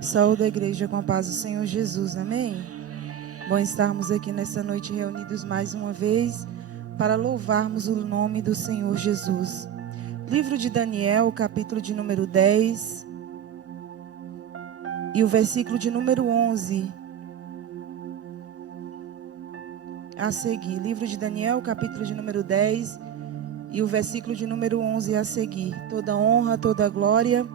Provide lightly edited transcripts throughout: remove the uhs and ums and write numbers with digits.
Saúde a igreja com a paz do Senhor Jesus, amém? Bom estarmos aqui nessa noite reunidos mais uma vez para louvarmos o nome do Senhor Jesus. Livro de Daniel, capítulo de número 10 e o versículo de número 11 a seguir. Livro de Daniel, capítulo de número 10 e o versículo de número 11 a seguir. Toda honra, toda glória,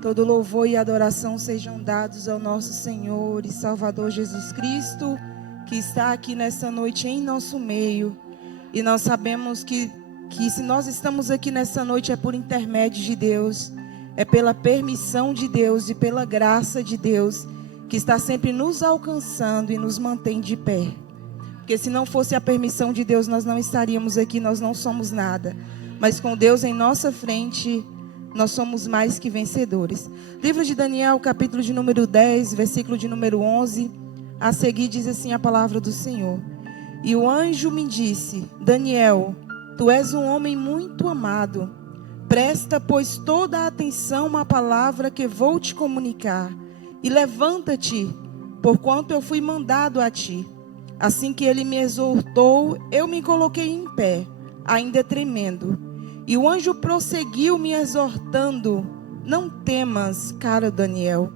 todo louvor e adoração sejam dados ao nosso Senhor e Salvador Jesus Cristo, que está aqui nessa noite em nosso meio. E nós sabemos que se nós estamos aqui nessa noite é por intermédio de Deus, é pela permissão de Deus e pela graça de Deus, que está sempre nos alcançando e nos mantém de pé. Porque se não fosse a permissão de Deus, nós não estaríamos aqui, nós não somos nada. Mas com Deus em nossa frente, nós somos mais que vencedores. Livro de Daniel, capítulo de número 10, versículo de número 11. A seguir diz assim a palavra do Senhor. E o anjo me disse: Daniel, tu és um homem muito amado. Presta, pois, toda a atenção à palavra que vou te comunicar. E levanta-te, porquanto eu fui mandado a ti. Assim que ele me exortou, eu me coloquei em pé, ainda tremendo. E o anjo prosseguiu me exortando: não temas, caro Daniel,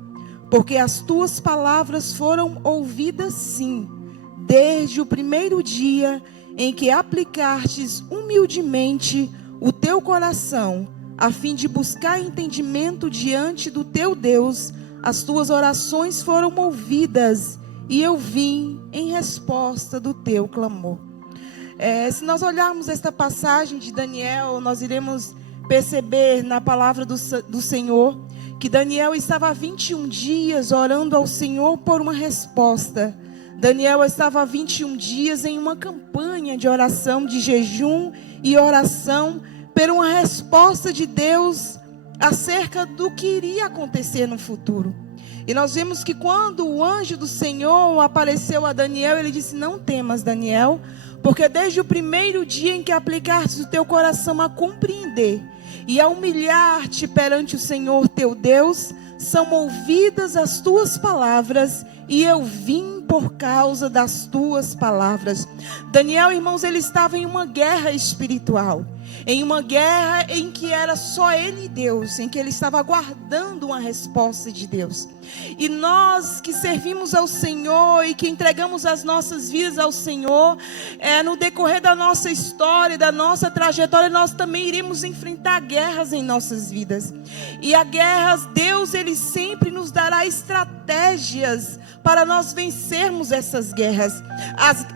porque as tuas palavras foram ouvidas sim, desde o primeiro dia em que aplicastes humildemente o teu coração, a fim de buscar entendimento diante do teu Deus. As tuas orações foram ouvidas, e eu vim em resposta do teu clamor. Se nós olharmos esta passagem de Daniel, nós iremos perceber na palavra do Senhor que Daniel estava há 21 dias orando ao Senhor por uma resposta. Daniel estava há 21 dias em uma campanha de oração, de jejum e oração, por uma resposta de Deus acerca do que iria acontecer no futuro. E nós vemos que quando o anjo do Senhor apareceu a Daniel, ele disse: não temas, Daniel, porque desde o primeiro dia em que aplicaste o teu coração a compreender e a humilhar-te perante o Senhor teu Deus, são ouvidas as tuas palavras, e eu vim por causa das tuas palavras. Daniel, irmãos, ele estava em uma guerra espiritual, em uma guerra em que era só ele e Deus, em que ele estava aguardando uma resposta de Deus. E nós que servimos ao Senhor e que entregamos as nossas vidas ao Senhor, no decorrer da nossa história, da nossa trajetória, nós também iremos enfrentar guerras em nossas vidas. E a guerras, Deus, ele sempre nos dará estratégias para nós vencermos essas guerras.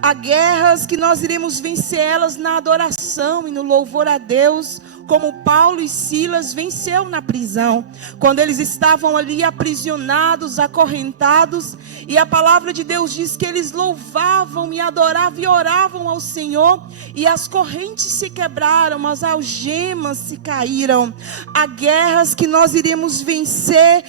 Há guerras que nós iremos vencer elas na adoração e no louvor a Deus, como Paulo e Silas venceu na prisão, quando eles estavam ali aprisionados, acorrentados, e a palavra de Deus diz que eles louvavam e adoravam e oravam ao Senhor, e as correntes se quebraram, as algemas se caíram. Há guerras que nós iremos vencer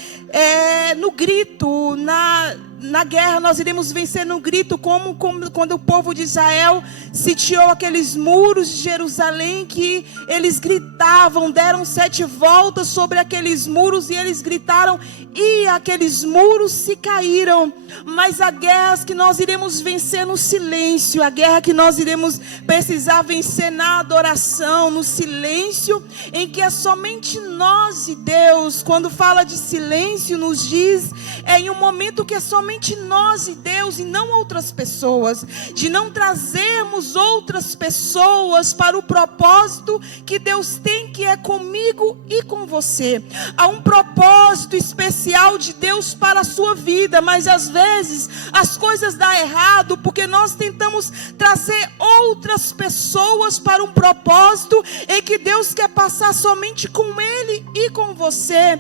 no grito, na guerra nós iremos vencer no grito, como quando o povo de Israel sitiou aqueles muros de Jerusalém, que eles gritavam, deram 7 voltas sobre aqueles muros e eles gritaram e aqueles muros se caíram. Mas há guerras que nós iremos vencer no silêncio, a guerra que nós iremos precisar vencer na adoração, no silêncio, em que é somente nós e Deus. Quando fala de silêncio, nos diz em um momento que é somente nós e Deus e não outras pessoas, de não trazermos outras pessoas para o propósito que Deus tem, que é comigo e com você. Há um propósito especial de Deus para a sua vida, mas às vezes as coisas dão errado porque nós tentamos trazer outras pessoas para um propósito em que Deus quer passar somente com Ele e com você.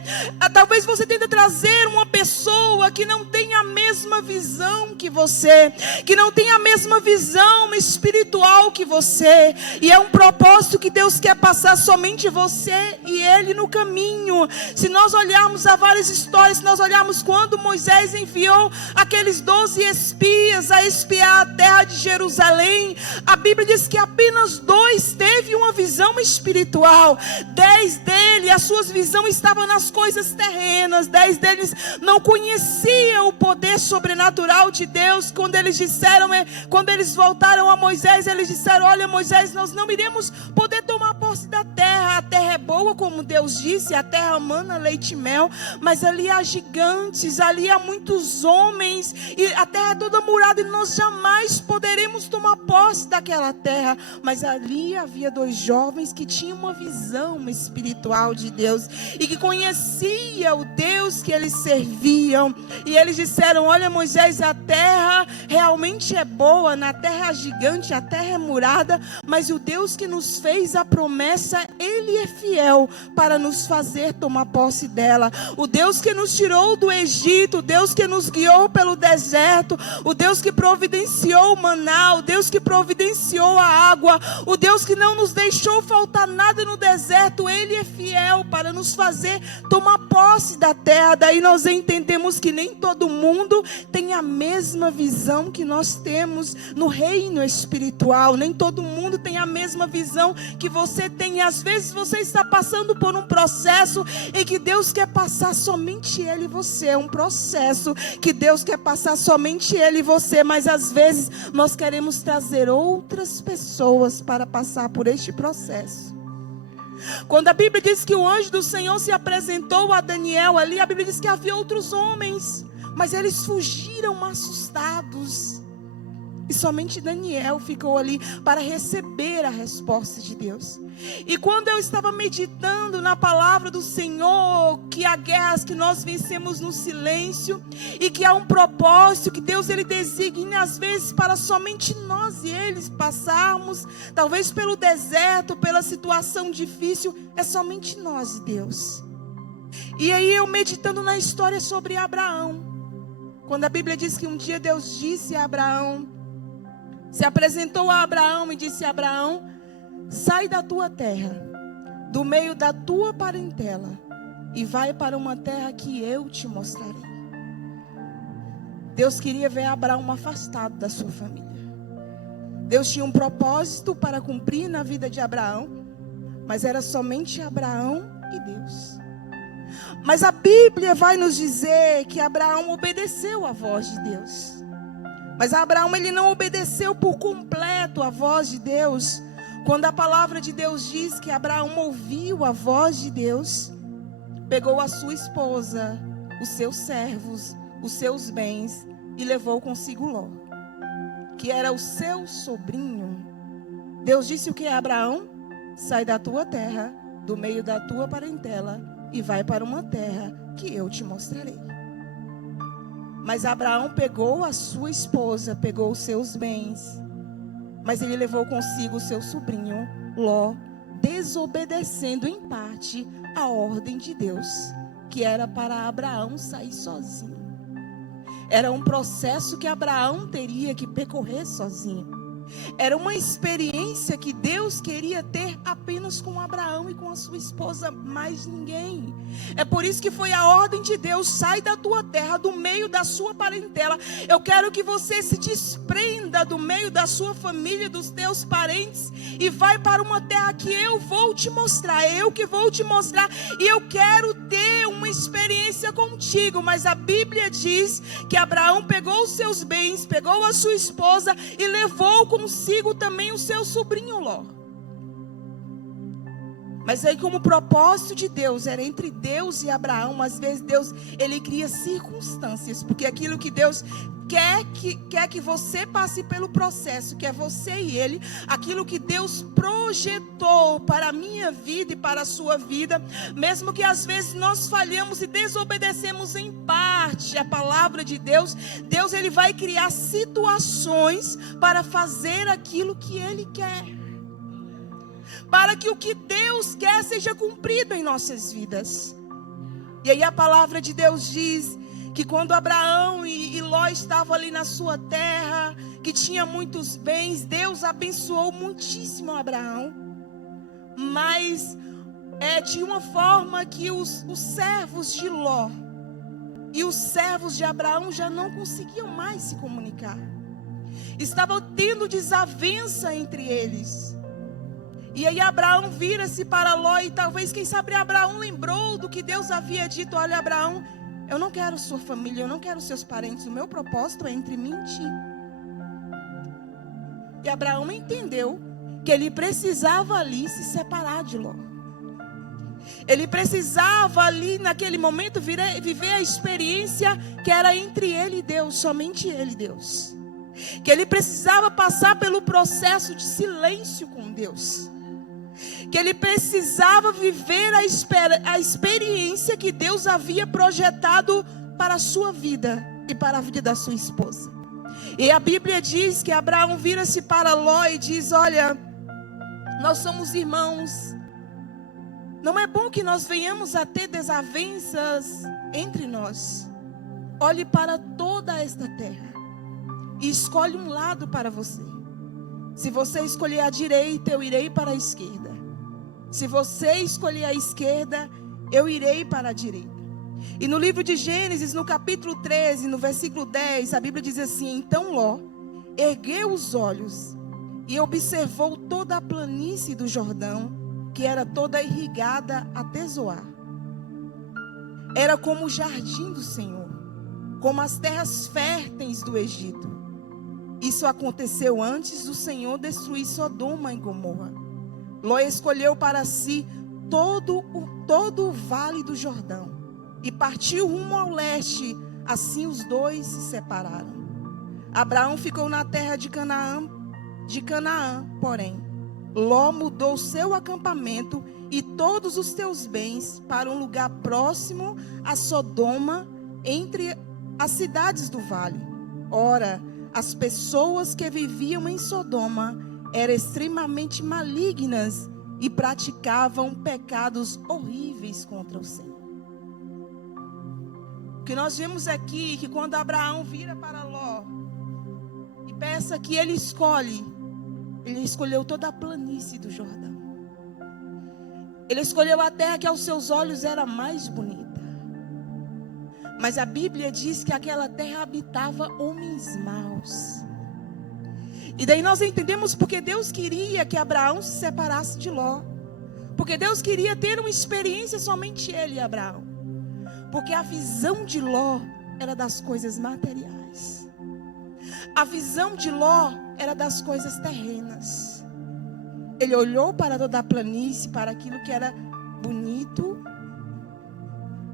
Talvez você tente trazer uma pessoa que não tem a mesma visão que você, que não tem a mesma visão espiritual que você, e é um propósito que Deus quer passar somente você e Ele no caminho. Se nós olharmos a várias histórias. Se nós olharmos quando Moisés enviou aqueles 12 espias a espiar a terra de Jerusalém, a Bíblia diz que apenas 2 teve uma visão espiritual. 10 deles, as suas visões estavam nas coisas terrenas. 10 deles não conheciam o poder sobrenatural de Deus. Quando eles voltaram a Moisés, eles disseram: olha, Moisés, nós não iremos poder tomar posse da terra. A terra é boa, como Deus disse, a terra mana leite e mel, mas ali há gigantes, ali há muitos homens, e a terra é toda murada, e nós jamais poderemos tomar posse daquela terra. Mas ali havia 2 jovens que tinham uma visão espiritual de Deus, e que conheciam o Deus que eles serviam, e eles disseram: olha, Moisés, a terra realmente é boa, na terra é gigante, a terra é murada, mas o Deus que nos fez a promessa, Ele é fiel para nos fazer tomar posse dela. O Deus que nos tirou do Egito, o Deus que nos guiou pelo deserto, o Deus que providenciou o maná, o Deus que providenciou a água, o Deus que não nos deixou faltar nada no deserto, Ele é fiel para nos fazer tomar posse da terra. Daí nós entendemos que nem todo mundo tem a mesma visão que nós temos no reino espiritual. Nem todo mundo tem a mesma visão que você tem. E às vezes você está passando por um processo em que Deus quer passar somente Ele e você. É um processo que Deus quer passar somente Ele e você. Mas às vezes nós queremos trazer outras pessoas para passar por este processo. Quando a Bíblia diz que o anjo do Senhor se apresentou a Daniel ali, a Bíblia diz que havia outros homens, mas eles fugiram assustados. E somente Daniel ficou ali para receber a resposta de Deus. E quando eu estava meditando na palavra do Senhor, que há guerras que nós vencemos no silêncio, e que há um propósito que Deus Ele designa às vezes para somente nós e eles passarmos, talvez pelo deserto, pela situação difícil, é somente nós e Deus. E aí eu meditando na história sobre Abraão, quando a Bíblia diz que um dia Deus disse a Abraão, se apresentou a Abraão e disse: Abraão, sai da tua terra, do meio da tua parentela, e vai para uma terra que eu te mostrarei. Deus queria ver Abraão afastado da sua família. Deus tinha um propósito para cumprir na vida de Abraão, mas era somente Abraão e Deus. Mas a Bíblia vai nos dizer que Abraão obedeceu à voz de Deus. Mas Abraão, ele não obedeceu por completo à voz de Deus. Quando a palavra de Deus diz que Abraão ouviu a voz de Deus, pegou a sua esposa, os seus servos, os seus bens e levou consigo Ló, que era o seu sobrinho. Deus disse o que a Abraão? Sai da tua terra, do meio da tua parentela, e vai para uma terra que eu te mostrarei. Mas Abraão pegou a sua esposa, pegou os seus bens, mas ele levou consigo o seu sobrinho, Ló, desobedecendo em parte a ordem de Deus, que era para Abraão sair sozinho. Era um processo que Abraão teria que percorrer sozinho. Era uma experiência que Deus queria ter apenas com Abraão e com a sua esposa, mais ninguém. É por isso que foi a ordem de Deus: sai da tua terra, do meio da sua parentela. Eu quero que você se desprenda do meio da sua família, dos teus parentes, e vai para uma terra que eu vou te mostrar. Eu que vou te mostrar, e eu quero ter uma experiência contigo. Mas a Bíblia diz que Abraão pegou os seus bens, pegou a sua esposa e levou consigo também o seu sobrinho Ló. Mas aí, como o propósito de Deus era entre Deus e Abraão, às vezes Deus, ele cria circunstâncias, porque aquilo que Deus quer que você passe pelo processo, que é você e ele, aquilo que Deus projetou para a minha vida e para a sua vida, mesmo que às vezes nós falhamos e desobedecemos em parte a palavra de Deus, Deus ele vai criar situações para fazer aquilo que Ele quer, para que o que Deus quer seja cumprido em nossas vidas. E aí a palavra de Deus diz que quando Abraão e Ló estavam ali na sua terra, que tinha muitos bens, Deus abençoou muitíssimo Abraão. Mas de uma forma que os servos de Ló e os servos de Abraão já não conseguiam mais se comunicar. Estavam tendo desavença entre eles. E aí Abraão vira-se para Ló e talvez, quem sabe, Abraão lembrou do que Deus havia dito. Olha, Abraão, eu não quero sua família, eu não quero seus parentes. O meu propósito é entre mim e ti. E Abraão entendeu que ele precisava ali se separar de Ló. Ele precisava ali, naquele momento, viver a experiência que era entre ele e Deus, somente ele e Deus. Que ele precisava passar pelo processo de silêncio com Deus. Que ele precisava viver a experiência que Deus havia projetado para a sua vida e para a vida da sua esposa. E a Bíblia diz que Abraão vira-se para Ló e diz: olha, nós somos irmãos. Não é bom que nós venhamos a ter desavenças entre nós. Olhe para toda esta terra e escolhe um lado para você. Se você escolher a direita, eu irei para a esquerda. Se você escolher a esquerda, eu irei para a direita. E no livro de Gênesis, no capítulo 13, no versículo 10, a Bíblia diz assim: então Ló ergueu os olhos e observou toda a planície do Jordão, que era toda irrigada até Zoar. Era como o jardim do Senhor, como as terras férteis do Egito. Isso aconteceu antes do Senhor destruir Sodoma e Gomorra. Ló escolheu para si todo o vale do Jordão e partiu rumo ao leste. Assim os dois se separaram. Abraão ficou na terra de Canaã, porém Ló mudou seu acampamento e todos os seus bens para um lugar próximo a Sodoma, entre as cidades do vale. Ora, as pessoas que viviam em Sodoma eram extremamente malignas e praticavam pecados horríveis contra o Senhor. O que nós vemos aqui é que quando Abraão vira para Ló e peça que ele escolheu toda a planície do Jordão. Ele escolheu a terra que aos seus olhos era mais bonita. Mas a Bíblia diz que aquela terra habitava homens maus. E daí nós entendemos porque Deus queria que Abraão se separasse de Ló. Porque Deus queria ter uma experiência somente ele e Abraão. Porque a visão de Ló era das coisas materiais. A visão de Ló era das coisas terrenas. Ele olhou para toda a planície, para aquilo que era bonito,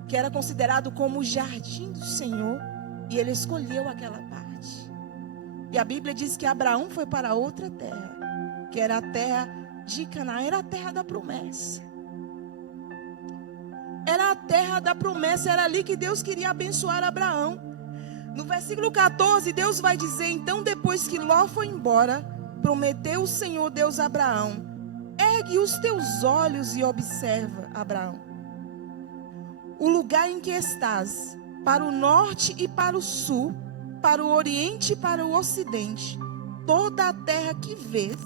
que era considerado como o jardim do Senhor, e ele escolheu aquela parte. E a Bíblia diz que Abraão foi para outra terra, que era a terra de Canaã, era a terra da promessa. Era a terra da promessa, era ali que Deus queria abençoar Abraão. No versículo 14, Deus vai dizer: então depois que Ló foi embora, prometeu o Senhor Deus a Abraão: ergue os teus olhos e observa, Abraão, o lugar em que estás, para o norte e para o sul, para o oriente e para o ocidente. Toda a terra que vês,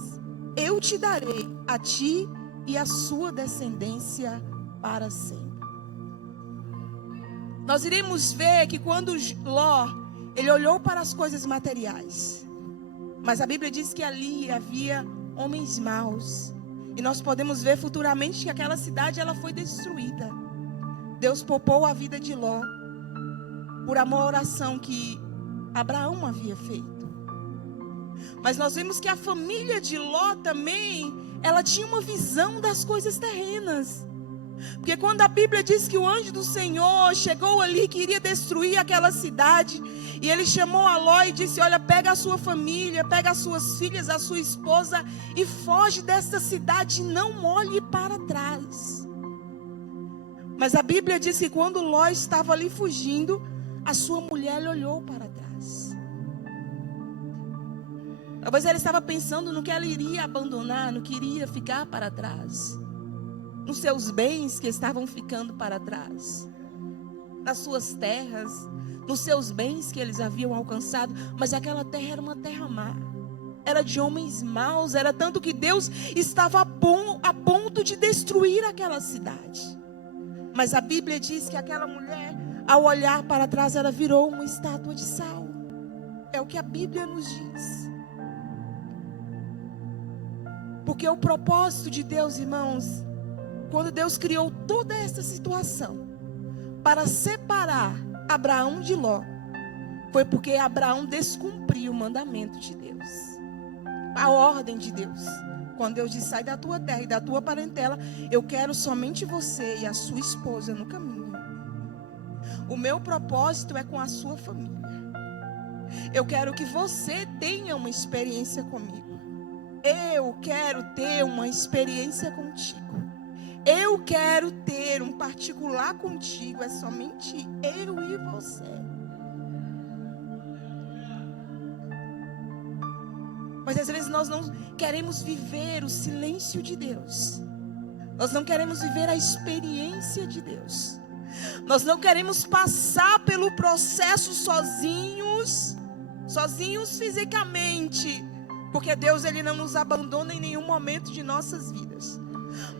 eu te darei a ti e a sua descendência para sempre. Nós iremos ver que quando Ló, ele olhou para as coisas materiais, mas a Bíblia diz que ali havia homens maus. E nós podemos ver futuramente que aquela cidade ela foi destruída. Deus poupou a vida de Ló por uma oração que Abraão havia feito. Mas nós vemos que a família de Ló também, ela tinha uma visão das coisas terrenas. Porque quando a Bíblia diz que o anjo do Senhor chegou ali, queria destruir aquela cidade, e ele chamou a Ló e disse: olha, pega a sua família, pega as suas filhas, a sua esposa e foge desta cidade, não olhe para trás. Mas a Bíblia diz que quando Ló estava ali fugindo, a sua mulher olhou para trás. Talvez ela estava pensando no que ela iria abandonar, no que iria ficar para trás, nos seus bens que estavam ficando para trás, nas suas terras, nos seus bens que eles haviam alcançado. Mas aquela terra era uma terra má, era de homens maus, era tanto que Deus estava a ponto de destruir aquela cidade. Mas a Bíblia diz que aquela mulher, ao olhar para trás, ela virou uma estátua de sal. É o que a Bíblia nos diz. Porque o propósito de Deus, irmãos, quando Deus criou toda essa situação para separar Abraão de Ló, foi porque Abraão descumpriu o mandamento de Deus, a ordem de Deus. Quando Deus diz: sai da tua terra e da tua parentela, eu quero somente você e a sua esposa no caminho. O meu propósito é com a sua família. Eu quero que você tenha uma experiência comigo. Eu quero ter uma experiência contigo. Eu quero ter um particular contigo. É somente eu e você. Mas às vezes nós não queremos viver o silêncio de Deus. Nós não queremos viver a experiência de Deus. Nós não queremos passar pelo processo sozinhos fisicamente. Porque Deus, Ele não nos abandona em nenhum momento de nossas vidas.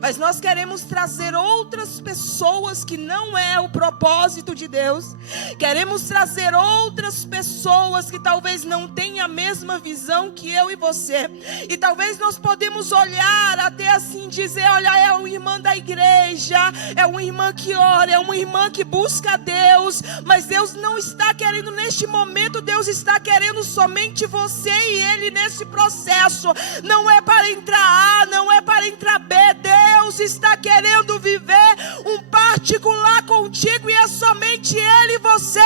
Mas nós queremos trazer outras pessoas, que não é o propósito de Deus. Queremos trazer outras pessoas que talvez não tenham a mesma visão que eu e você. E talvez nós podemos olhar até assim, dizer: olha, é uma irmã da igreja, é uma irmã que ora, é uma irmã que busca a Deus. Mas Deus não está querendo neste momento, Deus está querendo somente você e Ele nesse processo. Não é para entrar A, não é para entrar B. Deus está querendo viver um particular contigo, e é somente Ele e você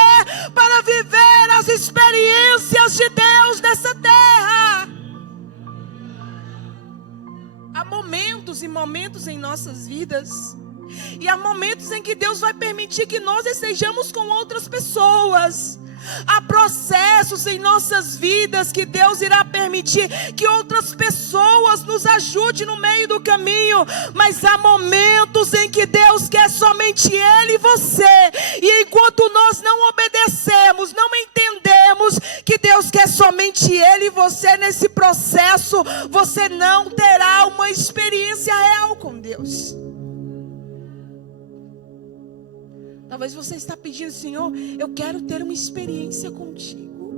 para viver as experiências de Deus nessa terra. Há momentos e momentos em nossas vidas, e há momentos em que Deus vai permitir que nós estejamos com outras pessoas. Há processos em nossas vidas que Deus irá permitir que outras pessoas nos ajudem no meio do caminho. Mas há momentos em que Deus quer somente Ele e você. E enquanto nós não obedecemos, não entendemos que Deus quer somente Ele e você nesse processo, você não terá uma experiência real com Deus. Talvez você está pedindo: Senhor, eu quero ter uma experiência contigo.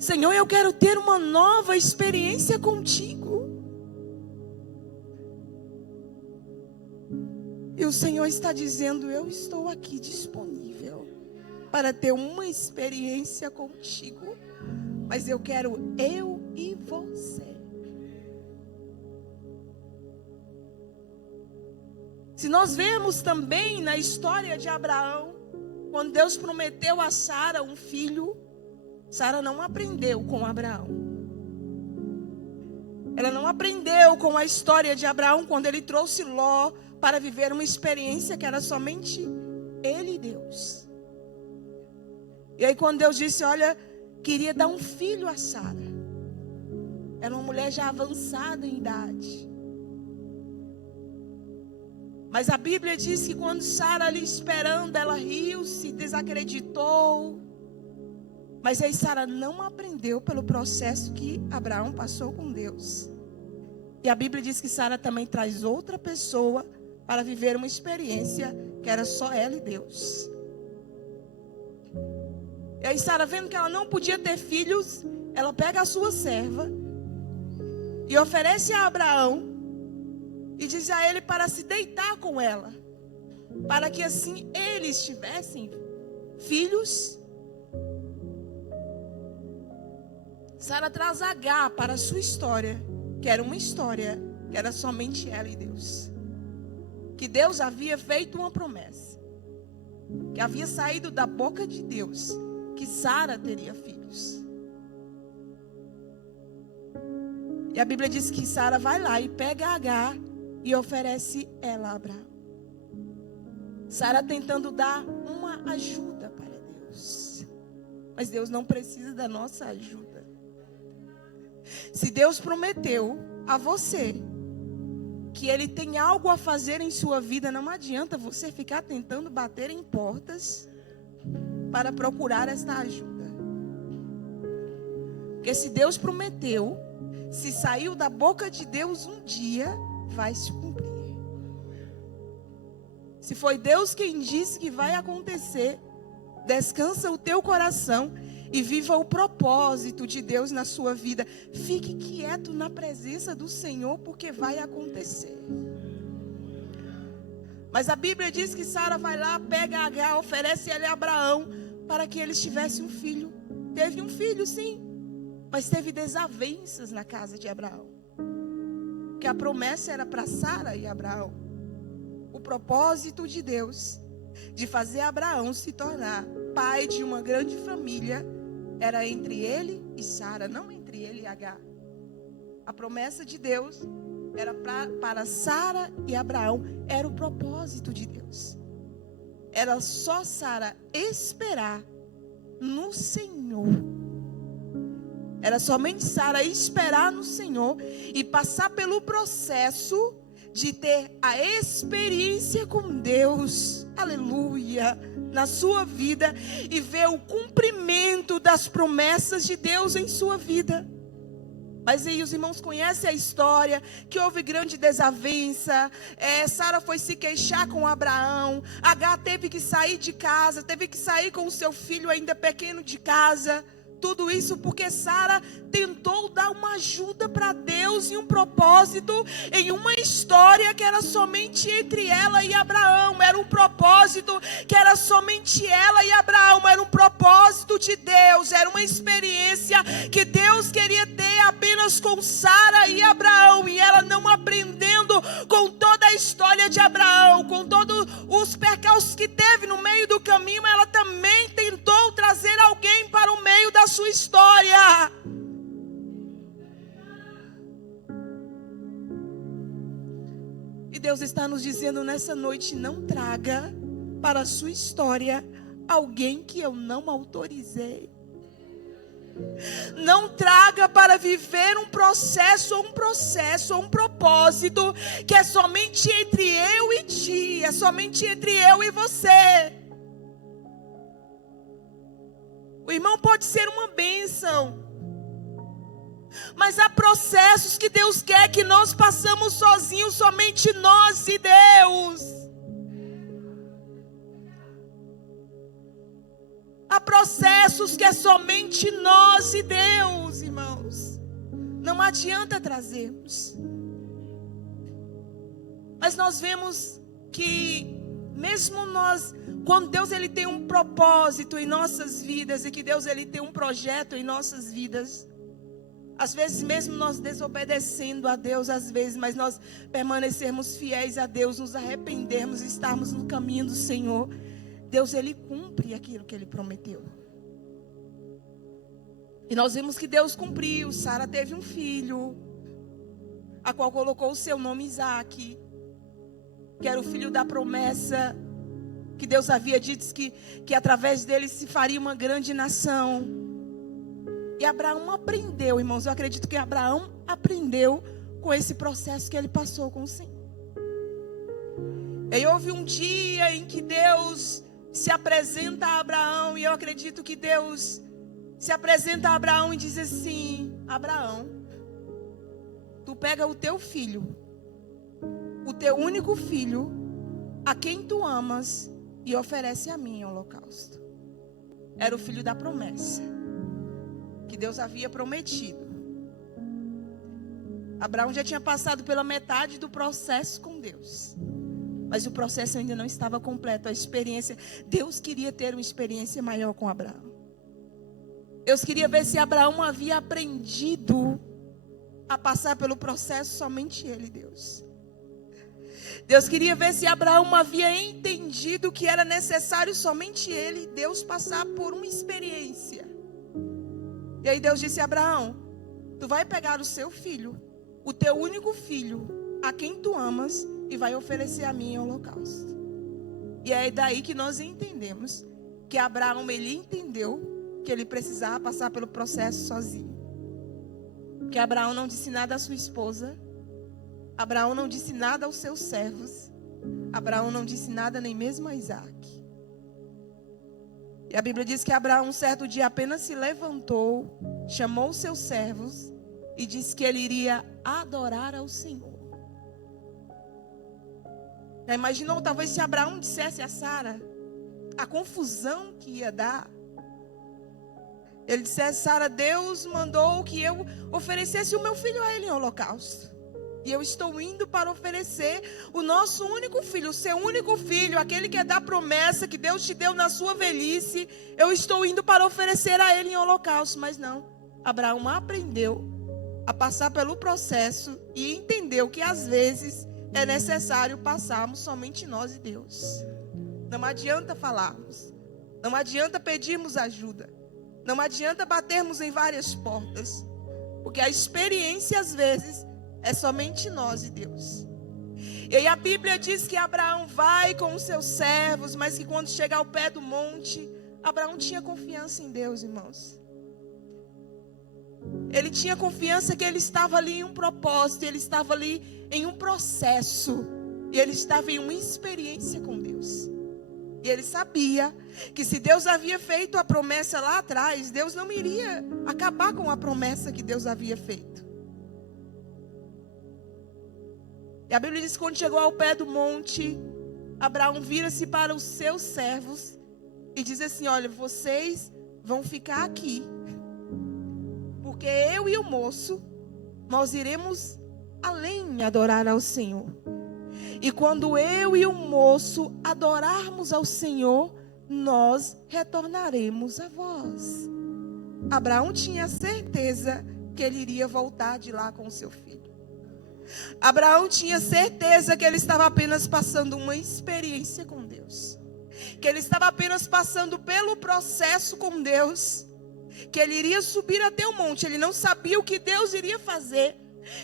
Senhor, eu quero ter uma nova experiência contigo. E o Senhor está dizendo: eu estou aqui disponível para ter uma experiência contigo. Mas eu quero eu e você. Se nós vemos também na história de Abraão, quando Deus prometeu a Sara um filho, Sara não aprendeu com Abraão. Ela não aprendeu com a história de Abraão, quando ele trouxe Ló para viver uma experiência que era somente ele e Deus. E aí quando Deus disse: olha, queria dar um filho a Sara. Era uma mulher já avançada em idade. Mas a Bíblia diz que quando Sara ali esperando, ela riu, se desacreditou. Mas aí Sara não aprendeu pelo processo que Abraão passou com Deus. E a Bíblia diz que Sara também traz outra pessoa para viver uma experiência que era só ela e Deus. E aí Sara, vendo que ela não podia ter filhos, ela pega a sua serva e oferece a Abraão. E diz a ele para se deitar com ela, para que assim eles tivessem filhos. Sara traz Agar para a sua história, que era uma história que era somente ela e Deus. Que Deus havia feito uma promessa, que havia saído da boca de Deus, que Sara teria filhos. E a Bíblia diz que Sara vai lá e pega Agar e oferece ela a Abraão. Sara tentando dar uma ajuda para Deus. Mas Deus não precisa da nossa ajuda. Se Deus prometeu a você que Ele tem algo a fazer em sua vida, não adianta você ficar tentando bater em portas para procurar esta ajuda. Porque se Deus prometeu, se saiu da boca de Deus um dia, vai se cumprir. Se foi Deus quem disse que vai acontecer, descansa o teu coração e viva o propósito de Deus na sua vida. Fique quieto na presença do Senhor, porque vai acontecer. Mas a Bíblia diz que Sara vai lá, pega Agar, oferece ele a Abraão para que eles tivessem um filho. Teve um filho, sim, mas teve desavenças na casa de Abraão. Que a promessa era para Sara e Abraão. O propósito de Deus de fazer Abraão se tornar pai de uma grande família era entre ele e Sara, não entre ele e Agar. A promessa de Deus era para Sara e Abraão, era o propósito de Deus. Era só Sara esperar no Senhor. Era somente Sara esperar no Senhor e passar pelo processo de ter a experiência com Deus, aleluia, na sua vida e ver o cumprimento das promessas de Deus em sua vida. Mas aí os irmãos conhecem a história, que houve grande desavença, Sara foi se queixar com Abraão, Agar teve que sair de casa, teve que sair com o seu filho ainda pequeno de casa. Tudo isso porque Sara tentou dar uma ajuda para Deus e um propósito em uma história que era somente entre ela e Abraão. Era um propósito que era somente ela e Abraão. Era um propósito de Deus. Era uma experiência que Deus queria ter apenas com Sara e Abraão. E ela não aprendendo com toda a história de Abraão, com todos os percalços que teve no meio do caminho, ela também tentou trazer alguém para o meio da sua história. E Deus está nos dizendo nessa noite: não traga para a sua história alguém que eu não autorizei. Não traga para viver um processo, um propósito que é somente entre eu e ti, é somente entre eu e você. O irmão pode ser uma bênção, mas há processos que Deus quer que nós passamos sozinhos, somente nós e Deus. Há processos que é somente nós e Deus, irmãos. Não adianta trazermos. Mas nós vemos que mesmo nós, quando Deus ele tem um propósito em nossas vidas e que Deus ele tem um projeto em nossas vidas, às vezes mesmo nós desobedecendo a Deus, às vezes, mas nós permanecermos fiéis a Deus, nos arrependermos, estarmos no caminho do Senhor, Deus ele cumpre aquilo que ele prometeu. E nós vimos que Deus cumpriu. Sara teve um filho, a qual colocou o seu nome Isaque, que era o filho da promessa, que Deus havia dito que através dele se faria uma grande nação. E Abraão aprendeu, irmãos, eu acredito que Abraão aprendeu com esse processo que ele passou com o Senhor. E houve um dia em que Deus se apresenta a Abraão, e eu acredito que Deus se apresenta a Abraão e diz assim: Abraão, tu pega o teu filho, o teu único filho, a quem tu amas, e oferece a mim em holocausto. Era o filho da promessa, que Deus havia prometido. Abraão já tinha passado pela metade do processo com Deus, mas o processo ainda não estava completo. A experiência, Deus queria ter uma experiência maior com Abraão. Deus queria ver se Abraão havia aprendido a passar pelo processo, somente ele, Deus. Deus queria ver se Abraão havia entendido que era necessário somente ele, Deus, passar por uma experiência. E aí Deus disse a Abraão: tu vai pegar o seu filho, o teu único filho, a quem tu amas, e vai oferecer a mim em holocausto. E é daí que nós entendemos que Abraão, ele entendeu que ele precisava passar pelo processo sozinho. Que Abraão não disse nada à sua esposa, Abraão não disse nada aos seus servos, Abraão não disse nada nem mesmo a Isaque. E a Bíblia diz que Abraão um certo dia apenas se levantou chamou os seus servos e disse que ele iria adorar ao Senhor. Já imaginou, talvez, se Abraão dissesse a Sara a confusão que ia dar? Ele dissesse: Sara, Deus mandou que eu oferecesse o meu filho a ele em holocausto. E eu estou indo para oferecer o nosso único filho, o seu único filho, aquele que é da promessa que Deus te deu na sua velhice. Eu estou indo para oferecer a ele em holocausto. Mas não, Abraão aprendeu a passar pelo processo e entendeu que às vezes é necessário passarmos somente nós e Deus. Não adianta falarmos, não adianta pedirmos ajuda, não adianta batermos em várias portas, porque a experiência às vezes é somente nós e Deus. E aí a Bíblia diz que Abraão vai com os seus servos, mas que quando chega ao pé do monte, Abraão tinha confiança em Deus, irmãos. Ele tinha confiança que ele estava ali em um propósito, ele estava ali em um processo, e ele estava em uma experiência com Deus. E ele sabia que se Deus havia feito a promessa lá atrás, Deus não iria acabar com a promessa que Deus havia feito. E a Bíblia diz que quando chegou ao pé do monte, Abraão vira-se para os seus servos e diz assim: olha, vocês vão ficar aqui, porque eu e o moço, nós iremos além adorar ao Senhor. E quando eu e o moço adorarmos ao Senhor, nós retornaremos a vós. Abraão tinha certeza que ele iria voltar de lá com o seu filho. Abraão tinha certeza que ele estava apenas passando uma experiência com Deus, que ele estava apenas passando pelo processo com Deus, que ele iria subir até o monte. Ele não sabia o que Deus iria fazer,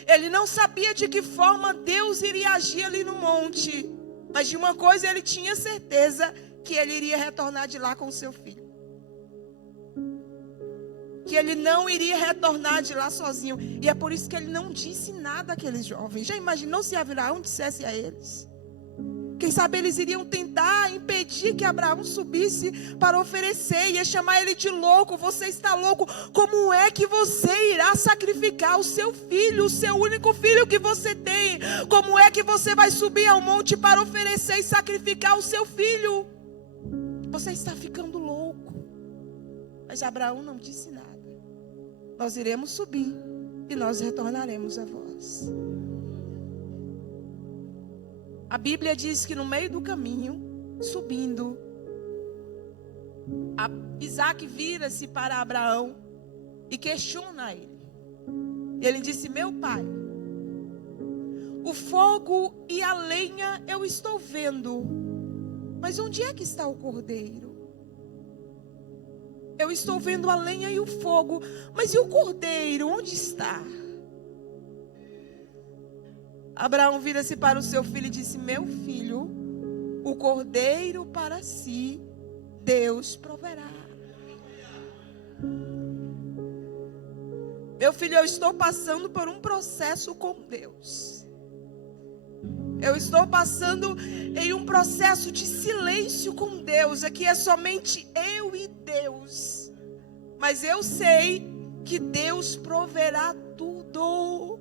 ele não sabia de que forma Deus iria agir ali no monte, mas de uma coisa ele tinha certeza, que ele iria retornar de lá com o seu filho, que ele não iria retornar de lá sozinho. E é por isso que ele não disse nada àqueles jovens. Já imaginou se Abraão dissesse a eles? Quem sabe eles iriam tentar impedir que Abraão subisse para oferecer, ia chamar ele de louco. Você está louco? Como é que você irá sacrificar o seu filho, o seu único filho que você tem? Como é que você vai subir ao monte para oferecer e sacrificar o seu filho? Você está ficando louco. Mas Abraão não disse nada. Nós iremos subir e nós retornaremos a vós. A Bíblia diz que no meio do caminho, subindo, Isaac vira-se para Abraão e questiona ele. Ele disse: meu pai, o fogo e a lenha eu estou vendo, mas onde é que está o cordeiro? Eu estou vendo a lenha e o fogo, mas e o cordeiro, onde está? Abraão vira-se para o seu filho e disse: meu filho, o cordeiro para si, Deus proverá. Meu filho, eu estou passando por um processo com Deus. Eu estou passando em um processo de silêncio com Deus. Aqui é somente eu e Deus. Mas eu sei que Deus proverá tudo.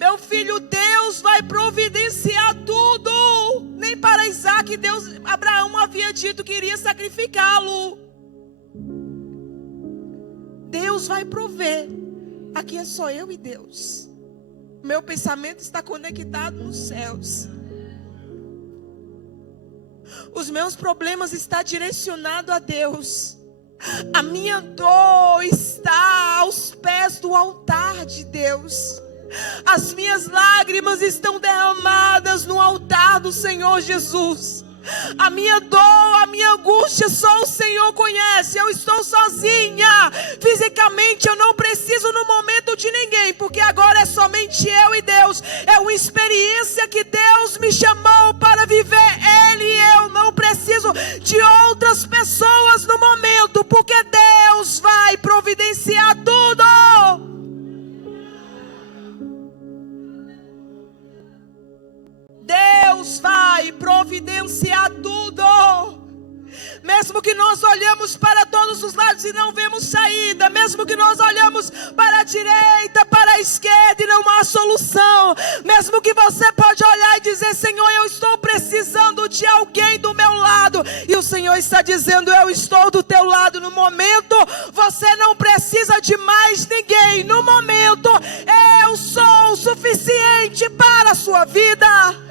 Meu filho, Deus vai providenciar tudo. Nem para Isaac, Abraão havia dito que iria sacrificá-lo. Deus vai prover. Aqui é só eu e Deus. Meu pensamento está conectado nos céus. Os meus problemas estão direcionados a Deus. A minha dor está aos pés do altar de Deus. As minhas lágrimas estão derramadas no altar do Senhor Jesus. A minha dor, a minha angústia, só o Senhor conhece. Eu estou sozinha. Fisicamente eu não preciso no momento de ninguém, porque agora é somente eu e Deus. É uma experiência que Deus me chamou para viver. Ele e eu não preciso de outras pessoas no momento, porque Deus vai providenciar tudo. Deus vai providenciar tudo. Mesmo que nós olhamos para todos os lados e não vemos saída, mesmo que nós olhamos para a direita, para a esquerda e não há solução, mesmo que você pode olhar e dizer: Senhor, eu estou precisando de alguém do meu lado, e o Senhor está dizendo: eu estou do teu lado. No momento, você não precisa de mais ninguém. No momento, eu sou o suficiente para a sua vida.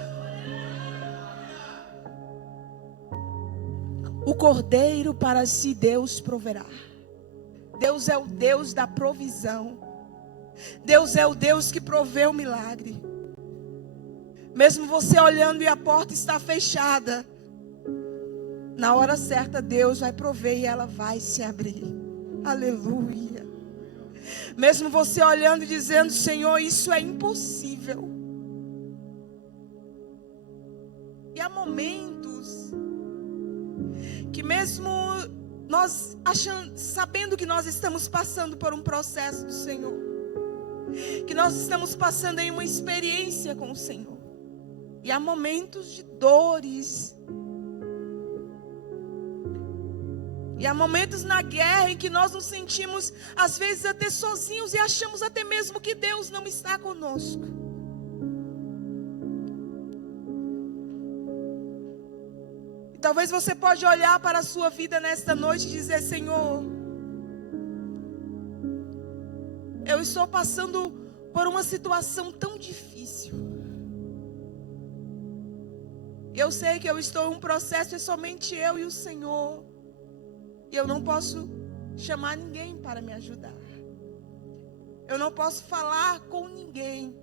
O cordeiro para si Deus proverá. Deus é o Deus da provisão. Deus é o Deus que provê o milagre. Mesmo você olhando e a porta está fechada, na hora certa Deus vai prover e ela vai se abrir. Aleluia. Mesmo você olhando e dizendo: Senhor, isso é impossível. E há momentos que mesmo nós sabendo que nós estamos passando por um processo do Senhor, que nós estamos passando em uma experiência com o Senhor, e há momentos de dores, e há momentos na guerra em que nós nos sentimos às vezes até sozinhos e achamos até mesmo que Deus não está conosco. Talvez você pode olhar para a sua vida nesta noite e dizer: Senhor, eu estou passando por uma situação tão difícil. Eu sei que eu estou em um processo, é somente eu e o Senhor. E eu não posso chamar ninguém para me ajudar. Eu não posso falar com ninguém.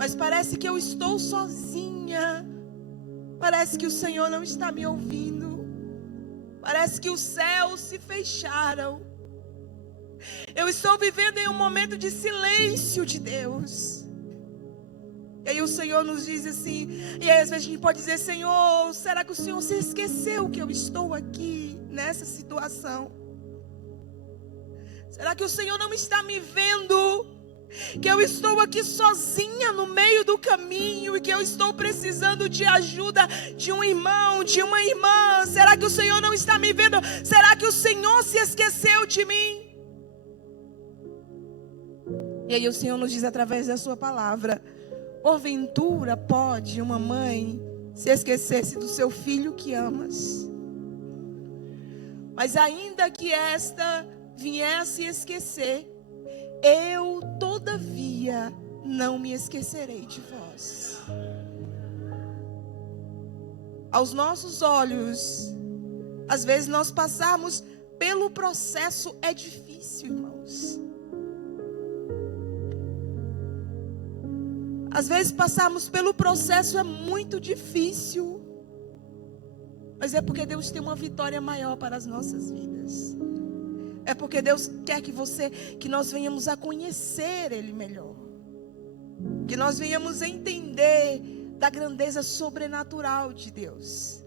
Mas parece que eu estou sozinha. Parece que o Senhor não está me ouvindo. Parece que os céus se fecharam. Eu estou vivendo em um momento de silêncio de Deus. E aí o Senhor nos diz assim, e aí às vezes a gente pode dizer: Senhor, será que o Senhor se esqueceu que eu estou aqui nessa situação? Será que o Senhor não está me vendo? Que eu estou aqui sozinha no meio do caminho e que eu estou precisando de ajuda de um irmão, de uma irmã. Será que o Senhor não está me vendo? Será que o Senhor se esqueceu de mim? E aí o Senhor nos diz através da sua palavra: porventura pode uma mãe se esquecer-se do seu filho que amas? Mas ainda que esta viesse a esquecer, eu, todavia, não me esquecerei de vós. Aos nossos olhos, às vezes nós passarmos pelo processo é difícil, irmãos. Às vezes passarmos pelo processo é muito difícil. Mas é porque Deus tem uma vitória maior para as nossas vidas. É porque Deus quer que nós venhamos a conhecer Ele melhor. Que nós venhamos a entender da grandeza sobrenatural de Deus.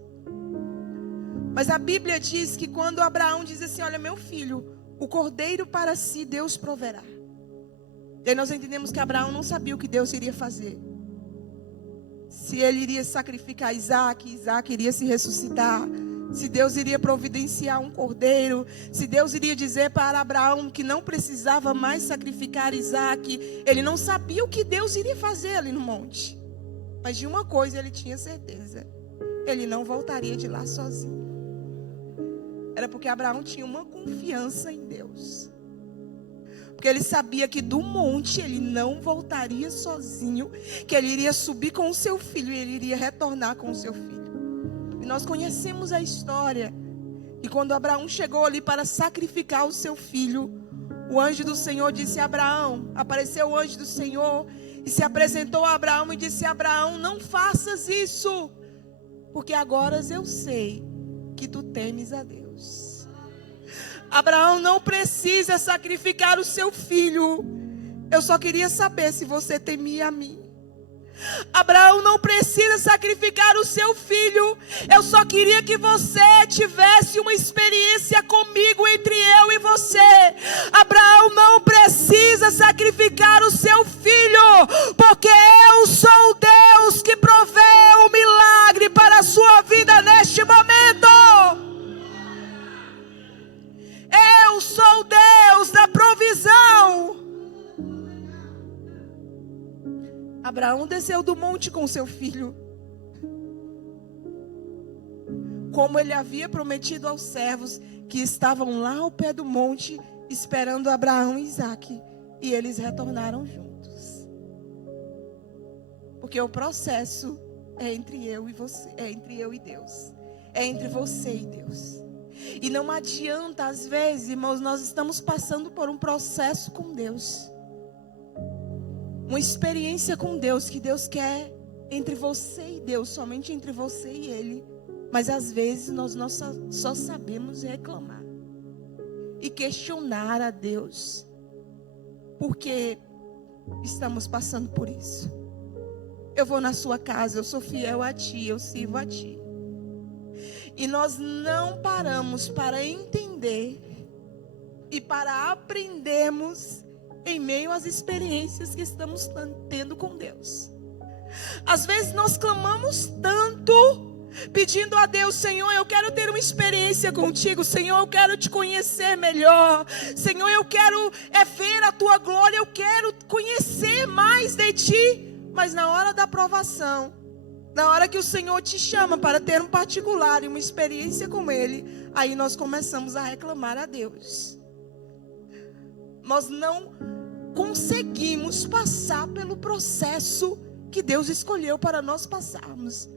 Mas a Bíblia diz que quando Abraão diz assim: olha, meu filho, o cordeiro para si Deus proverá. E aí nós entendemos que Abraão não sabia o que Deus iria fazer. Se ele iria sacrificar Isaac, Isaac iria se ressuscitar. Se Deus iria providenciar um cordeiro, se Deus iria dizer para Abraão que não precisava mais sacrificar Isaac. Ele não sabia o que Deus iria fazer ali no monte. Mas de uma coisa ele tinha certeza: ele não voltaria de lá sozinho. Era porque Abraão tinha uma confiança em Deus. Porque ele sabia que do monte ele não voltaria sozinho, que ele iria subir com o seu filho e ele iria retornar com o seu filho. E nós conhecemos a história. E quando Abraão chegou ali para sacrificar o seu filho, o anjo do Senhor disse a Abraão, apareceu o anjo do Senhor e se apresentou a Abraão e disse: Abraão, não faças isso, porque agora eu sei que tu temes a Deus. Abraão não precisa sacrificar o seu filho. Eu só queria saber se você temia a mim. Abraão não precisa sacrificar o seu filho. Eu só queria que você tivesse uma experiência comigo, entre eu e você. Abraão não precisa sacrificar o seu filho, porque eu sou o Deus que provê o milagre para a sua vida. Abraão desceu do monte com seu filho, como ele havia prometido aos servos que estavam lá ao pé do monte, esperando Abraão e Isaque. E eles retornaram juntos. Porque o processo é entre eu e você, é entre eu e Deus. É entre você e Deus. E não adianta, às vezes, irmãos, nós estamos passando por um processo com Deus. Uma experiência com Deus, que Deus quer entre você e Deus, somente entre você e Ele. Mas às vezes nós só sabemos reclamar e questionar a Deus, porque estamos passando por isso. Eu vou na sua casa, eu sou fiel a Ti, eu sirvo a Ti. E nós não paramos para entender e para aprendermos em meio às experiências que estamos tendo com Deus. Às vezes nós clamamos tanto, pedindo a Deus: Senhor, eu quero ter uma experiência contigo. Senhor, eu quero te conhecer melhor. Senhor, eu quero ver a tua glória. Eu quero conhecer mais de ti. Mas na hora da provação, na hora que o Senhor te chama para ter um particular e uma experiência com Ele, aí nós começamos a reclamar a Deus. Nós não conseguimos passar pelo processo que Deus escolheu para nós passarmos.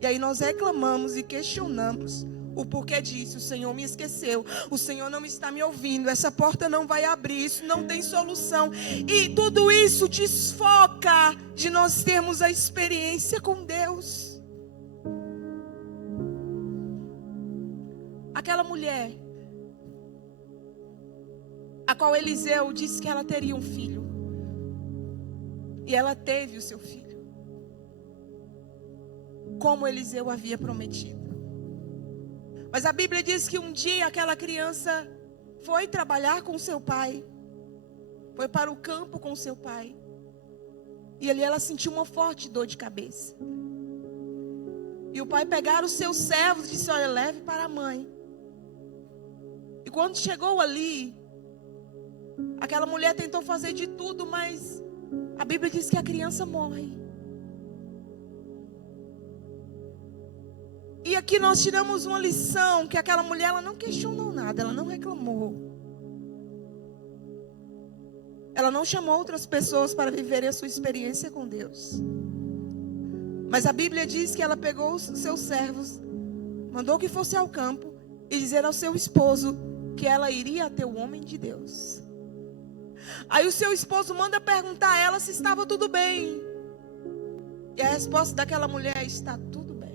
E aí nós reclamamos e questionamos o porquê disso. O Senhor me esqueceu, o Senhor não está me ouvindo, essa porta não vai abrir, isso não tem solução. E tudo isso desfoca de nós termos a experiência com Deus. Aquela mulher, a qual Eliseu disse que ela teria um filho, e ela teve o seu filho, como Eliseu havia prometido. Mas a Bíblia diz que um dia aquela criança foi trabalhar com seu pai, foi para o campo com seu pai, e ali ela sentiu uma forte dor de cabeça. E o pai pegaram os seus servos e disse: olha, leve para a mãe. E quando chegou ali, aquela mulher tentou fazer de tudo, mas a Bíblia diz que a criança morre. E aqui nós tiramos uma lição, que aquela mulher, ela não questionou nada, ela não reclamou. Ela não chamou outras pessoas para viverem a sua experiência com Deus. Mas a Bíblia diz que ela pegou os seus servos, mandou que fosse ao campo e dizer ao seu esposo que ela iria até o homem de Deus. Aí o seu esposo manda perguntar a ela se estava tudo bem. E a resposta daquela mulher: está tudo bem.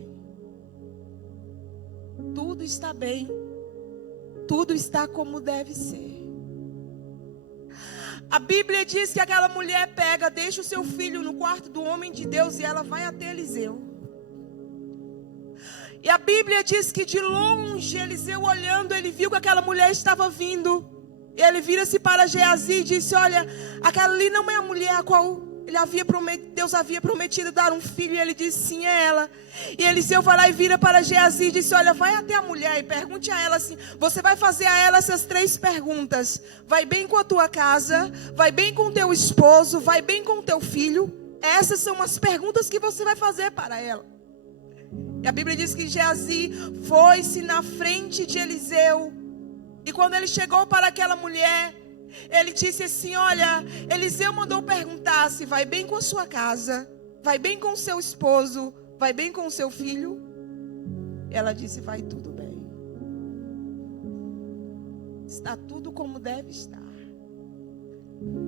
Tudo está bem. Tudo está como deve ser. A Bíblia diz que aquela mulher pega, deixa o seu filho no quarto do homem de Deus e ela vai até Eliseu. E a Bíblia diz que de longe, Eliseu olhando, ele viu que aquela mulher estava vindo. E ele vira-se para Geazi e disse: olha, aquela ali não é a mulher a qual Deus havia prometido dar um filho. E ele disse: sim, é ela. E Eliseu vai lá e vira para Geazi e disse: olha, vai até a mulher e pergunte a ela assim. Você vai fazer a ela essas 3 perguntas: vai bem com a tua casa? Vai bem com o teu esposo? Vai bem com o teu filho? Essas são as perguntas que você vai fazer para ela. E a Bíblia diz que Geazi foi-se na frente de Eliseu. E quando ele chegou para aquela mulher, ele disse assim: olha, Eliseu mandou perguntar se vai bem com a sua casa, vai bem com o seu esposo, vai bem com o seu filho. Ela disse: vai tudo bem. Está tudo como deve estar.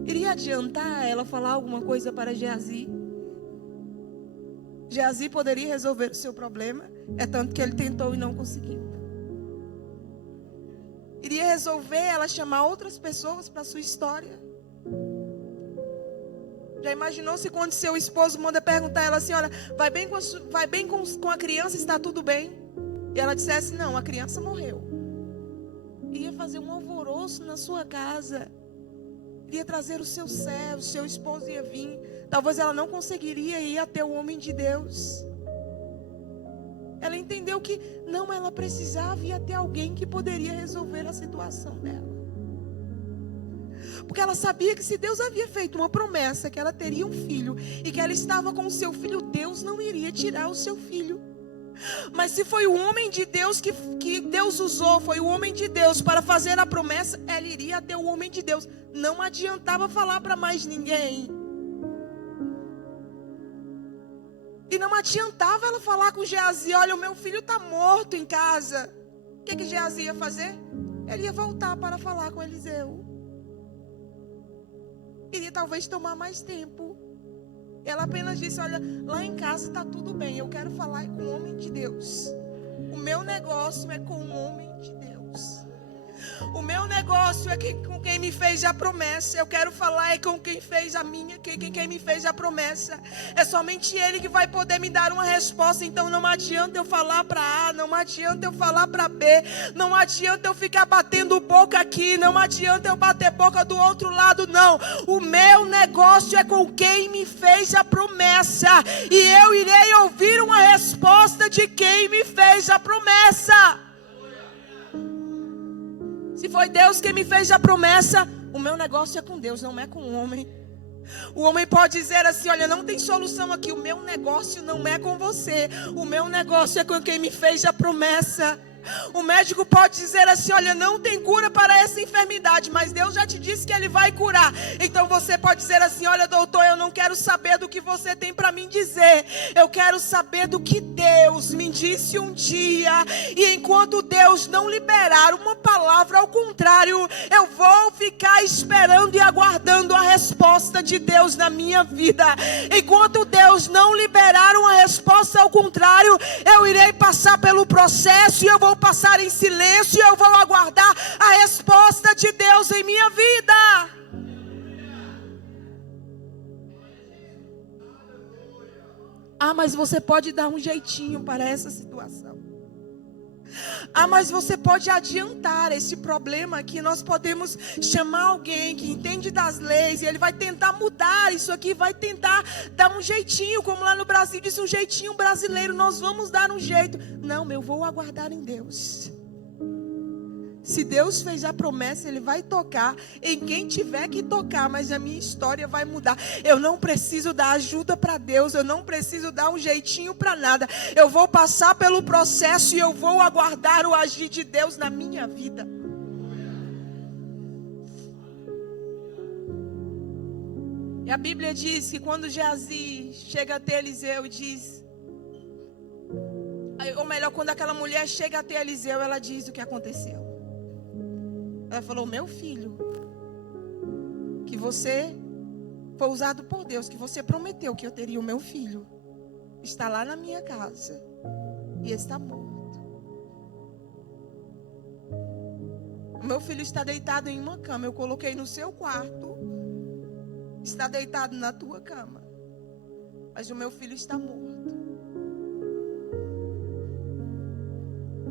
Iria adiantar ela falar alguma coisa para Geazi? Geazi poderia resolver o seu problema, é tanto que ele tentou e não conseguiu. Iria resolver ela chamar outras pessoas para a sua história? Já imaginou se quando seu esposo manda perguntar a ela assim: olha, vai bem com a criança, está tudo bem? E ela dissesse: não, a criança morreu. Ia fazer um alvoroço na sua casa. Iria trazer o seu servo, o seu esposo ia vir. Talvez ela não conseguiria ir até o homem de Deus. Ela entendeu que não, ela precisava ir até alguém que poderia resolver a situação dela. Porque ela sabia que se Deus havia feito uma promessa que ela teria um filho e que ela estava com o seu filho, Deus não iria tirar o seu filho. Mas se foi o homem de Deus que Deus usou, foi o homem de Deus para fazer a promessa, ela iria até o homem de Deus. Não adiantava falar para mais ninguém. E não adiantava ela falar com Geazi: olha, o meu filho está morto em casa. O que Geazi ia fazer? Ele ia voltar para falar com Eliseu. Iria talvez tomar mais tempo. Ela apenas disse: olha, lá em casa está tudo bem, eu quero falar com o homem de Deus. O meu negócio é com o homem de Deus. O meu negócio é com quem me fez a promessa. Eu quero falar com quem fez a minha, quem me fez a promessa. É somente Ele que vai poder me dar uma resposta. Então não adianta eu falar para A, não adianta eu falar para B, não adianta eu ficar batendo boca aqui, não adianta eu bater boca do outro lado, não. O meu negócio é com quem me fez a promessa, e eu irei ouvir uma resposta de quem me fez a promessa. Se foi Deus quem me fez a promessa, o meu negócio é com Deus, não é com o homem. O homem pode dizer assim: olha, não tem solução aqui. O meu negócio não é com você. O meu negócio é com quem me fez a promessa. O médico pode dizer assim: olha, não tem cura para essa enfermidade, mas Deus já te disse que Ele vai curar. Então você pode dizer assim: olha, doutor, eu não quero saber do que você tem para me dizer. Eu quero saber do que Deus me disse um dia. E enquanto Deus não liberar uma palavra ao contrário, eu vou ficar esperando e aguardando a resposta de Deus na minha vida. Enquanto Deus não liberar uma resposta ao contrário, eu irei passar pelo processo e eu vou passar em silêncio e eu vou aguardar a resposta de Deus em minha vida. Ah, mas você pode dar um jeitinho para essa situação. Ah, mas você pode adiantar esse problema aqui. Nós podemos chamar alguém que entende das leis e ele vai tentar mudar isso aqui, vai tentar dar um jeitinho, como lá no Brasil diz, um jeitinho brasileiro. Nós vamos dar um jeito. Não, eu vou aguardar em Deus. Se Deus fez a promessa, Ele vai tocar em quem tiver que tocar, mas a minha história vai mudar. Eu não preciso dar ajuda para Deus, eu não preciso dar um jeitinho para nada. Eu vou passar pelo processo e eu vou aguardar o agir de Deus na minha vida. E a Bíblia diz que quando Geazi chega até Eliseu e diz, ou melhor, quando aquela mulher chega até Eliseu, ela diz o que aconteceu. Ela falou: meu filho, que você foi usado por Deus, que você prometeu que eu teria o meu filho, está lá na minha casa e está morto. O meu filho está deitado em uma cama, eu coloquei no seu quarto, está deitado na tua cama, mas o meu filho está morto.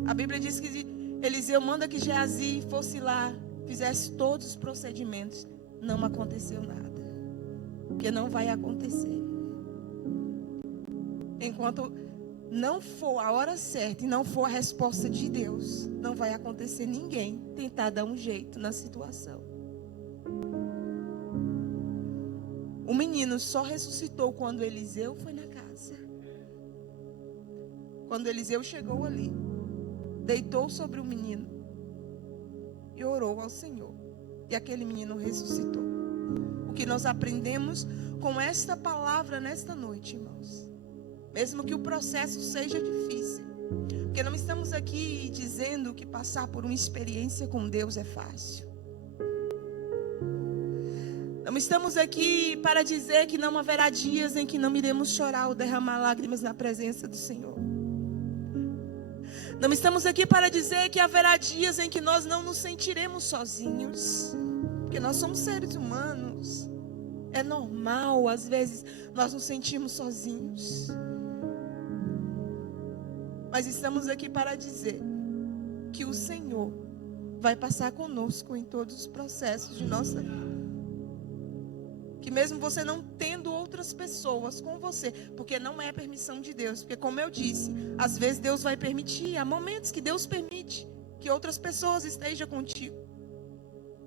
A Bíblia diz que Eliseu manda que Geazi fosse lá, fizesse todos os procedimentos. Não aconteceu nada. Porque não vai acontecer. Enquanto não for a hora certa e não for a resposta de Deus, não vai acontecer ninguém tentar dar um jeito na situação. O menino só ressuscitou quando Eliseu foi na casa. Quando Eliseu chegou ali, deitou sobre o menino e orou ao Senhor. E aquele menino ressuscitou. O que nós aprendemos com esta palavra nesta noite, irmãos, mesmo que o processo seja difícil, porque não estamos aqui dizendo que passar por uma experiência com Deus é fácil. Não estamos aqui para dizer que não haverá dias em que não iremos chorar ou derramar lágrimas na presença do Senhor. Não estamos aqui para dizer que haverá dias em que nós não nos sentiremos sozinhos, porque nós somos seres humanos. É normal, às vezes, nós nos sentimos sozinhos. Mas estamos aqui para dizer que o Senhor vai passar conosco em todos os processos de nossa vida. Que mesmo você não tendo outras pessoas com você, porque não é a permissão de Deus, porque como eu disse, às vezes Deus vai permitir, há momentos que Deus permite que outras pessoas estejam contigo.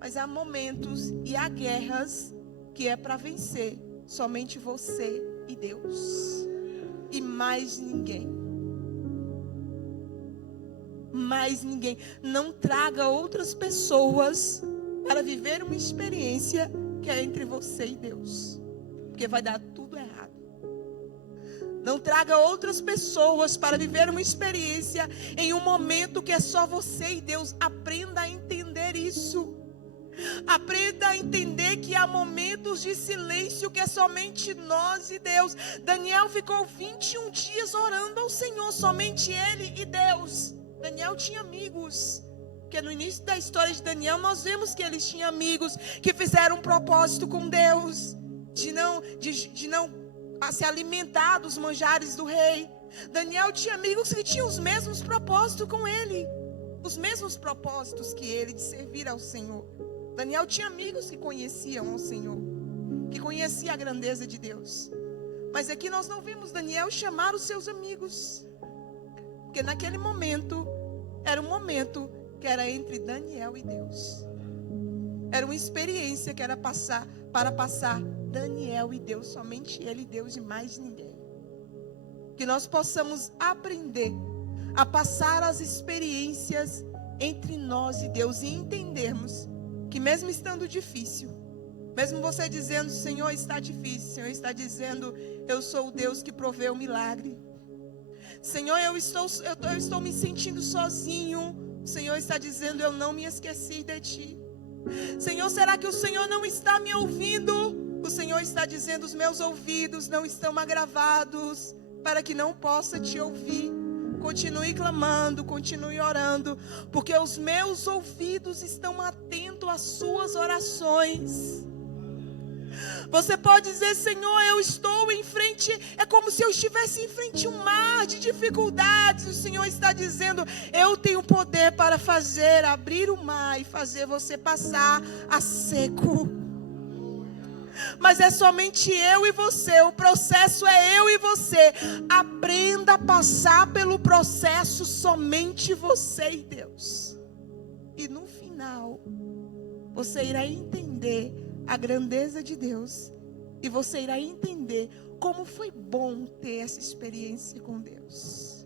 Mas há momentos e há guerras que é para vencer somente você e Deus. E mais ninguém. Mais ninguém. Não traga outras pessoas para viver uma experiência que é entre você e Deus. Porque vai dar tudo errado. Não traga outras pessoas para viver uma experiência em um momento que é só você e Deus. Aprenda a entender isso. Aprenda a entender que há momentos de silêncio que é somente nós e Deus. Daniel ficou 21 dias orando ao Senhor, somente ele e Deus. Daniel tinha amigos, porque no início da história de Daniel nós vemos que eles tinham amigos que fizeram um propósito com Deus, de não se alimentar dos manjares do rei. Daniel tinha amigos que tinham os mesmos propósitos com ele, os mesmos propósitos que ele, de servir ao Senhor. Daniel tinha amigos que conheciam o Senhor, que conheciam a grandeza de Deus. Mas aqui nós não vimos Daniel chamar os seus amigos, porque naquele momento, era um momento que era entre Daniel e Deus. Era uma experiência que era para passar Daniel e Deus, somente ele e Deus e mais ninguém. Que nós possamos aprender a passar as experiências entre nós e Deus e entendermos que mesmo estando difícil, mesmo você dizendo, Senhor, está difícil, Senhor está dizendo, eu sou o Deus que provê o milagre. Senhor, eu estou me sentindo sozinho. O Senhor está dizendo, eu não me esqueci de ti. Senhor, será que o Senhor não está me ouvindo? O Senhor está dizendo, os meus ouvidos não estão agravados para que não possa te ouvir. Continue clamando, continue orando, porque os meus ouvidos estão atentos às suas orações. Você pode dizer, Senhor, eu estou em frente, é como se eu estivesse em frente a um mar de dificuldades. O Senhor está dizendo, eu tenho poder para abrir o mar e fazer você passar a seco. Mas é somente eu e você, o processo é eu e você. Aprenda a passar pelo processo somente você e Deus. E no final, você irá entender a grandeza de Deus. E você irá entender como foi bom ter essa experiência com Deus.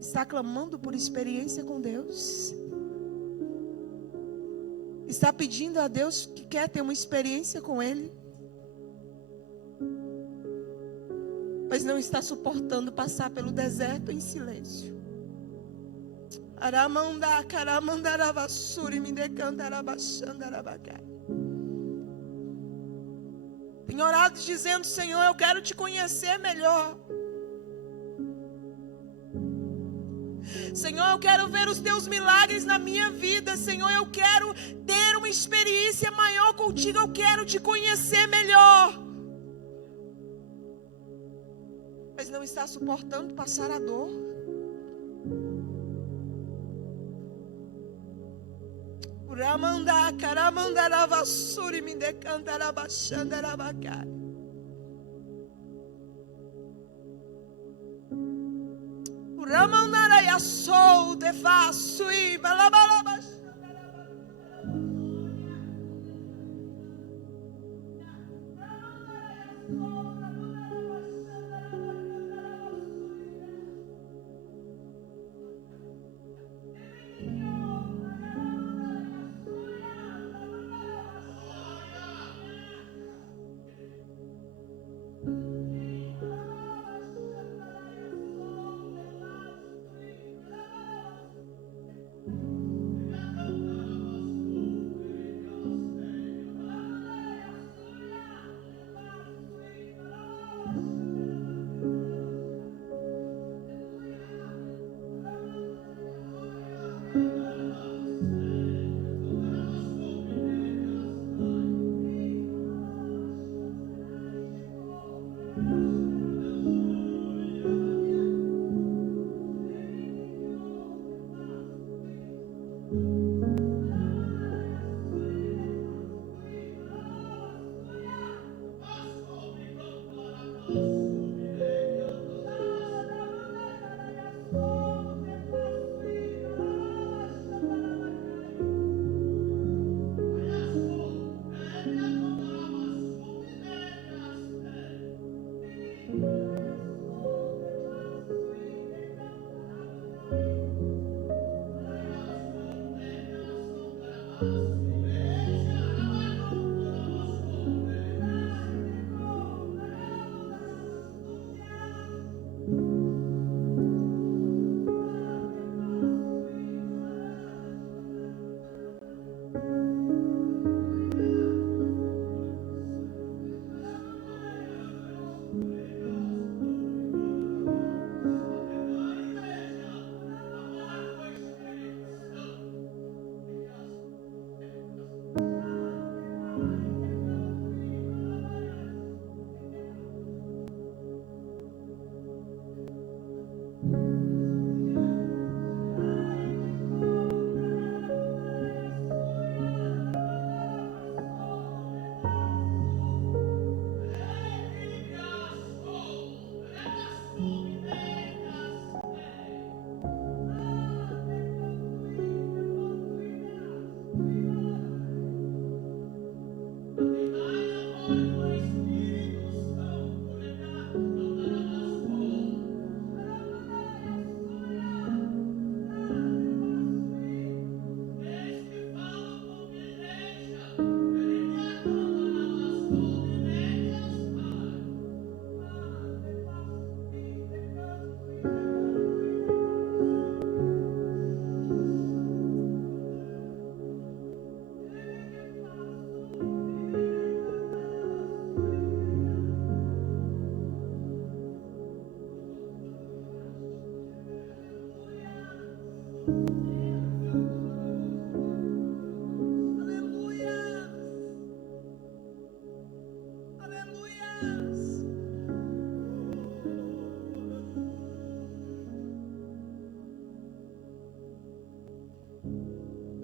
Está clamando por experiência com Deus? Está pedindo a Deus que quer ter uma experiência com Ele? Mas não está suportando passar pelo deserto em silêncio. Tem orado dizendo, Senhor, eu quero te conhecer melhor. Senhor, eu quero ver os teus milagres na minha vida. Senhor, eu quero ter uma experiência maior contigo. Eu quero te conhecer melhor. Mas não está suportando passar a dor. Ramandara ya sou de faço e balabalaba.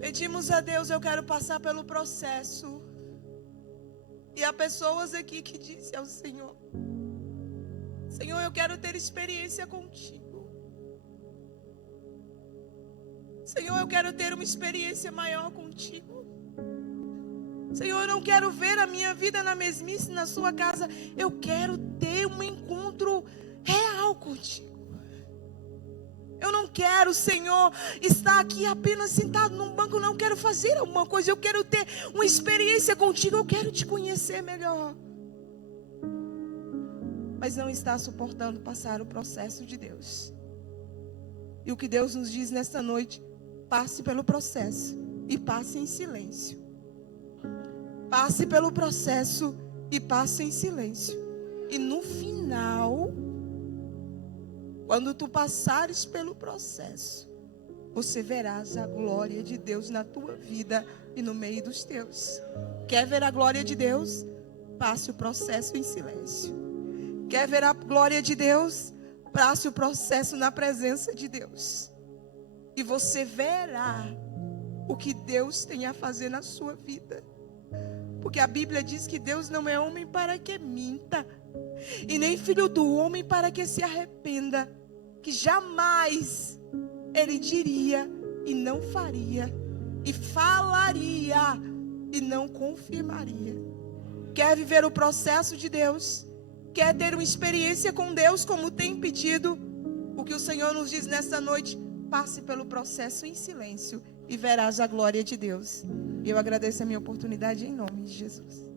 Pedimos a Deus, eu quero passar pelo processo. E há pessoas aqui que dizem ao Senhor: Senhor, eu quero ter experiência contigo. Senhor, eu quero ter uma experiência maior contigo. Senhor, eu não quero ver a minha vida na mesmice na sua casa. Eu quero ter um encontro real contigo. Eu não quero, Senhor, estar aqui apenas sentado num banco. Eu não quero fazer alguma coisa. Eu quero ter uma experiência contigo. Eu quero te conhecer melhor. Mas não está suportando passar o processo de Deus. E o que Deus nos diz nesta noite: passe pelo processo e passe em silêncio. Passe pelo processo e passe em silêncio. E no final, quando tu passares pelo processo, você verás a glória de Deus na tua vida e no meio dos teus. Quer ver a glória de Deus? Passe o processo em silêncio. Quer ver a glória de Deus? Passe o processo na presença de Deus. E você verá o que Deus tem a fazer na sua vida. Porque a Bíblia diz que Deus não é homem para que minta, e nem filho do homem para que se arrependa. Que jamais ele diria e não faria, e falaria e não confirmaria. Quer viver o processo de Deus? Quer ter uma experiência com Deus como tem pedido? O que o Senhor nos diz nesta noite: passe pelo processo em silêncio e verás a glória de Deus. E eu agradeço a minha oportunidade em nome de Jesus.